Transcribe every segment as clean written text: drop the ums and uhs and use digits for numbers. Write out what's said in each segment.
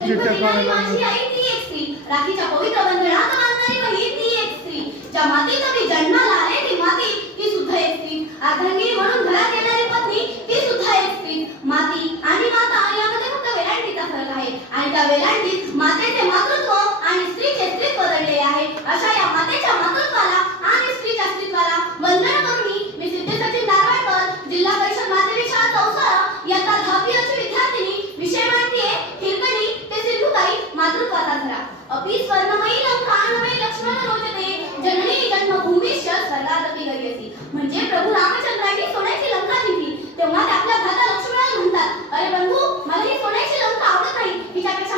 माझी आई ती एक स्त्री, राखीच्या पवित्र बंधनात बांधणारी बहीण ती एक स्त्री, ज्या मातीत मी जन्माला आले ती माती ती सुद्धा एक स्त्री, अर्धांगिनी म्हणून घरात येणारी पत्नी ती सुद्धा एक स्त्री. माती आणि माता यामध्ये फक्त वेलांटीचा फरक आहे आणि त्या वेलांटीत मातेचे मातृत्व आणि स्त्रीचे स्त्रीत्व दडलेले आहे. अशा या मातेच्या मातृत्वाला आणि स्त्रीच्या स्त्रीत्वाला वंदन करून मी सिद्धी सचिन दारवाडकर, जिल्हा परिषद माध्यमिक शाळा चौसाळा इयत्ता 10वी ची विद्यार्थिनी, विषय मांडतीये हिरकणी ते सिंधुताई मातृत्वाचा धरा. अपि स्वर्णमयी लंका नवे लक्ष्मण रोचते, जननी जन्मभूमीश्च स्वर्गादपि गरीयसी. म्हणजे प्रभू रामचंद्रांनी सोन्याची लंका जिंकली तेव्हा ते आपल्या भ्राता लक्ष्मणाला म्हणतात, अरे बंधू, मला ही सोन्याची लंका आवडत नाही, हिच्यापेक्षा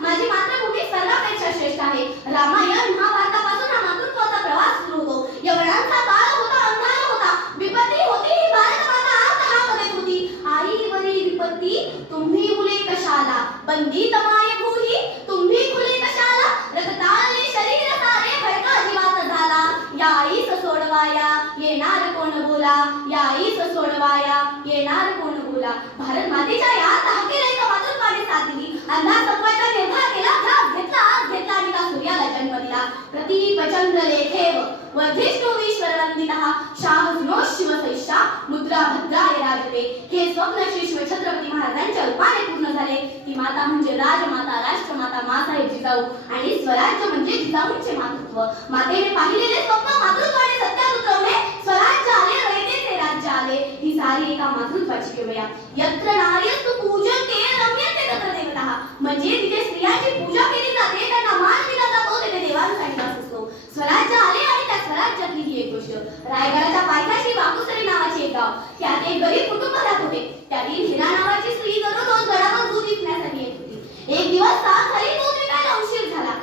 माझी मातृभूमी स्वर्गापेक्षा श्रेष्ठ आहे. रामायण महाभारतापासून हा मातृत्वाचा प्रवास सुरू होतो. यवनांचा काळ होता, अंधार होता, विपत्ती होती, ही भारतमाता तहामध्ये होती. आईवरी विपत्ती तुम्ही मुले कशाला, बंदी तमाय भूही तुम्ही खुले कशाला, रक्ताळले शरीर सारे भडका जीवात झाला. या आईस सोडवाया येणार कोण बोला, या आईस सोडवाया येणार कोण बोला. भारत मातेच्या या तहाकेला मातृत्वाने साथ दिली. अंधार संपवायचा निर्धार केला, घास घेतला आणि का सूर्याला जन्म दिला. प्रतीपचंद्र लेखेव वर्धिष्णु विश्ववंदितः शाहनो शिवसैषा मुद्रा भद्राय राजते. हे स्वप्न श्री शिवछत्रपती महाराजांच्या रूपाने पूर्ण झाले. ती माता म्हणजे राजमाता, राष्ट्रमाता, मासाहेब जिजाऊ आणि स्वराज्य म्हणजे जिजाऊंचे मातृत्व. मातेने पाहिलेले स्वप्न मातृत्वाने सत्यात उतरवले. स्वराज्य आले, रयतेचे राज्य आले. ही सारी एका मातृत्वाची किमया. यत्र नार्यस्तु पूजन्ते रम्यते तत्र देवतः. म्हणजे तिथे स्त्रियांची पूजा केली जाते, त्यांना मान दिला जातो, तिथे देवांसाठी वास असतो. स्वराज्य आले आणि त्या स्वराज्यातली ही एक गोष्ट. रायगडाच्या पायथ्याशी बापूसरी नावाचे एक गाव, त्यात एक गरीब कुटुंब राहत होते. त्यातील हिरा नावाची स्त्री दररोज गडावर दूध विकण्यासाठी येत होती. एक दिवस सात झाली, दूध विकायला उशीर झाला.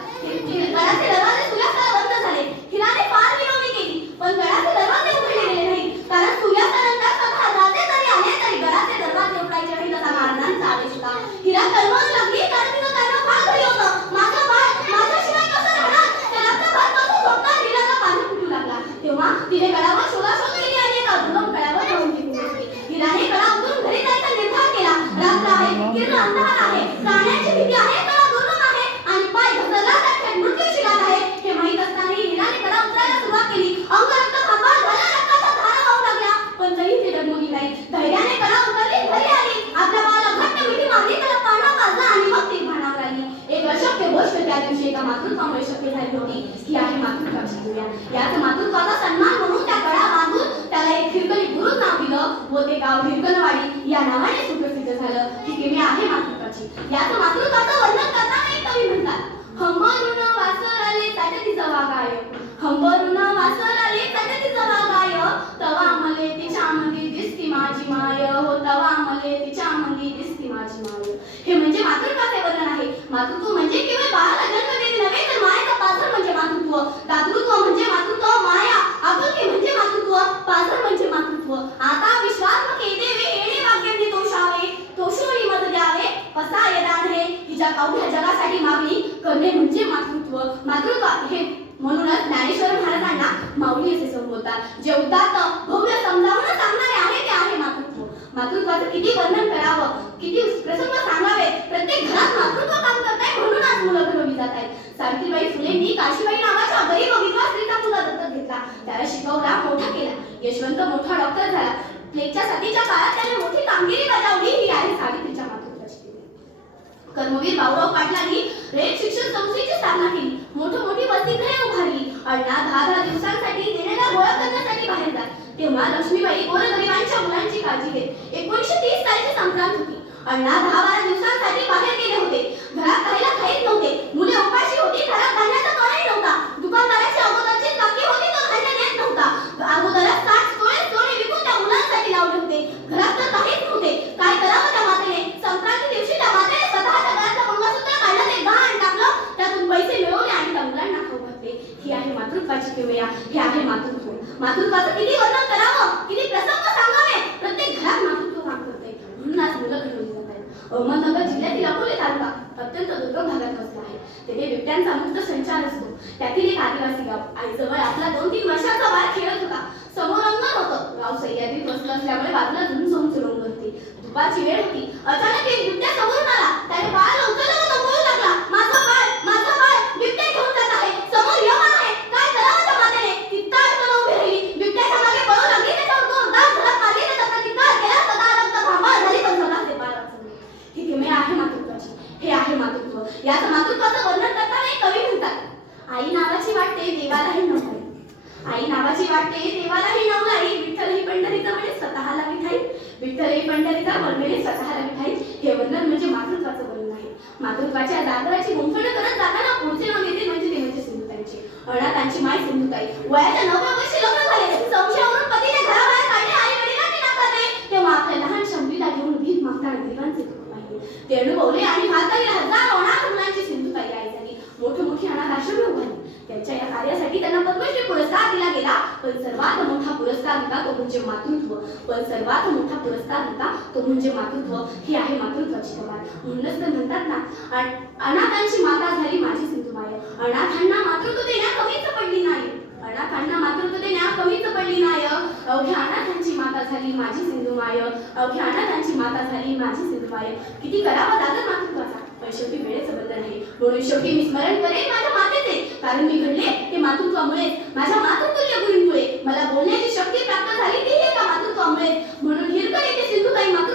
गडाचे दरवाजे सूर्यास्ताला बंद झाले. हिराने फार विनवणी केली, पण गडाचे दरवाजे उघडले गेले नाही, कारण सूर्यास्तानंतर स्वतः राजे जरी आले तरी गडाचे दरवाजे उघडायचे नाही, तसा महाराजांचा आदेश होता. हिरा तळमळ लागली, कारण तिचं त्यांना फार घरी होतं. माझं बाळ माझ्याशिवाय कसं राहणार, त्याला भात कसं झोपणार, हिराला पाणी फुटू लागला. तेव्हा तिने गडावर शोधाशोध केली आणि एका दुर्गम कड्यावर जाऊन बसली. हिराने कडा उतरून घरी जायचा निर्धार केला. रात्र आहे, किरण अंधार आहे, प्राण्याची भीती आहे, कडा दुर्गम आहे आणि पाय घसरला तर मृत्यूची गाठ आहे. हे माहीत असतानाही हिराने कडा उतरायला सुरुवात केली. अंग रक्त थांबा झाला, रक्ताचा धारा वाहू लागला, पण तरी ती डगमगली नाही. धैर्याने कडा उतरली, घरी आली, आपल्या बाळाला घट्ट मिठी मारली, त्याला पाळणा पाजला आणि मग ती भानावर आली. एक अशक्य गोष्ट त्या दिवशी एका मातृत्वामुळे शक्य झाली होती. ही आहे मातृत्वाची क्रिया. याच मातृत्वाचा सन्मान म्हणून त्या कडा बांधून त्याला एक हिरकणी गुरु नाव दिलं व ते गाव हिरकणवाडी या नावाने सुप्रसिद्ध झालं. ही क्रिया आहे मातृत्वाची. याच मातृत्वाचं वर्णन करताना एक कवी म्हणतात, हंबरून वासराले साठती जवा गाय, हंबरून वासराले साठती जवा गाय, तवा मले तिच्या मंदी दिसती माझी माय, हो तवा मले तिच्या मंदी दिसती माझी माय. हे म्हणजे मातृत्वाचे वर्णन आहे. मातृत्व म्हणजे केवळ बाळाला जन्म देणे नव्हे, तर मायेचा पाझर म्हणजे मातृत्व. दातृत्व म्हणजे मातृत्व, माया आपुलकी म्हणजे मातृत्व, पाझर म्हणजे मातृत्व. आता विश्वात्मक देवे येणे भाग्यांनी तोषावे, तोषोनी मत द्यावे, पसा यदान हे. हिच्या अवघ्या जगासाठी मागणी करणे म्हणजे मातृत्व. मातृत्व हे म्हणूनच ज्ञानेश्वर महाराजांना माऊली असे संबोधतात. जे उदात्त भव्य समजावून सांगणारे आहे ते आहे मातृत्व. मातृत्वाचं किती वर्णन करावं, किती प्रसंग सांगावे. प्रत्येक घरात मातृत्व काम करताय, म्हणून आज मुलं घडवली जात आहेत. सावित्रीबाई फुलेंनी काशीबाई नावाच्या गरीब विधवा स्त्रीचा मुलगा दत्तक घेतला, त्याला शिकवला, मोठा केला. यशवंत मोठा डॉक्टर झाला. प्लेगच्या साथीच्या काळात त्याने मोठी कामगिरी बजावली. ही आहे सावित्रीच्या मातृत्वाची क्रिया. कर्मवीर बाबूराव पाटलांनी रयत शिक्षण संस्थेची स्थापना केली. मोठी वसतिगृहे उभारली. अण्णा 10 दिवसांसाठी देण्याला गोळा करण्यासाठी बाहेर जात, तेव्हा लक्ष्मीबाई गोरगरिबांच्या मुलांची काळजी घेत. 1930 सालची संक्रांत होती. अण्णा 10-12 दिवसांसाठी बाहेर गेले होते. घरात खायला काहीच नव्हते. मुले उपाशी होती. घरात धान्याचा कणही नव्हता. दुकानदाराची अगोदरची बाकी होती, तो धान्य नेत नव्हता. अगोदरच 60 तोळे सोने विकून त्या मुलांसाठी लावले होते. घरात तर काहीच नव्हते. काय करावं त्या मातेने? संक्रांती दिवशी त्या मातेने स्वतःच्या गळ्यातलं मंगळसूत्र काढलं, ते गहाण टाकलं, त्यातून पैसे मिळवले आणि त्या मुलांना खाऊ घातले. ही आहे मातृत्वाची किमया. हे आहे मातृत्व. मातृत्वाचं किती वर्णन करावं, किती प्रसंग सांगावे. प्रत्येक घरात मातृत्व काम करते, म्हणून आज मुलं घडवली जात आहेत. अहमदनगर जिल्ह्यातील अकोले तालुका अत्यंत दुर्गम भागात वसला आहे. तेथे बिबट्यांचा मुक्त संचार असतो. त्यातील एक आदिवासी गाव. आईजवळ आपला 2-3 वर्षाचा बाळ खेळत होता. समोर अंगण होतं. गाव सह्याद्रीत वसलं असल्यामुळे बाजूला झुंज होऊन चुरवून होती. दुपारची वेळ होती. अचानक एक बिबट्या समोरून आला. त्याने बाळाला उचललं, याचं मातृत्वाचं वर्णन करताना एक कवी म्हणतात, आई नावाची वाटते देवालाही नवलाई, आई नावाची वाटते देवालाही नवलाई, विठ्ठलही पंढरीचा म्हणे स्वतःला विठाई, विठ्ठलही पंढरीचा म्हणे स्वतःला विठाई. हे वर्णन म्हणजे मातृत्वाचं वर्णन आहे. मातृत्वाच्या जागराची गुंफण करत जाताना पुढचे नाव येते म्हणजे ते म्हणजे सिंधुताईंचे. अनाथांची माय सिंधुताई. वयाच्या 9व्या वर्षी लग्न झाले. संशयावरून पतीने घराबाहेर काढले. आई वडिलांनी नाकारले. तेव्हा आपल्या लहान शंभरीला घेऊन भीक मागताना गरिबांचे दुःख पाहिले. ते अनुभवले आणि भारतातील हजारो अनाथ मुलांची सिंधुताई आई झाली. मोठमोठी अनाथ आश्रमे उभारली. त्यांच्या या कार्यासाठी त्यांना पद्मश्री पुरस्कार दिला गेला. पण सर्वात मोठा पुरस्कार होता तो म्हणजे मातृत्व. पण सर्वात मोठा पुरस्कार होता तो म्हणजे मातृत्व. ही आहे मातृत्वाची कमाल. म्हणूनच तर म्हणतात ना, अनाथांची माता झाली माझी सिंधुमाय. अनाथांना मातृत्व देण्या कमीच पडली नाही. अनाथांना मातृत्व देण्या कमीच पडली नाही. अवघ्या अनाथांची माता झाली माझी सिंधुमाय. अवघ्या अनाथांची माता झाली माझी सिंधुमाय. किती करावा दादर मातृत्वाचा, पण शेवटी वेळेचं बंधन आहे. म्हणून शेवटी मी स्मरण करेन माझ्या मातेचे, कारण मी घडले ते मातृत्वामुळे. माझ्या मातृतुल्य गुरूंमुळे मला बोलण्याची शक्ती प्राप्त झाली ती एका मातृत्वामुळे. म्हणून हिरकणी ते सिंधुताई मातृ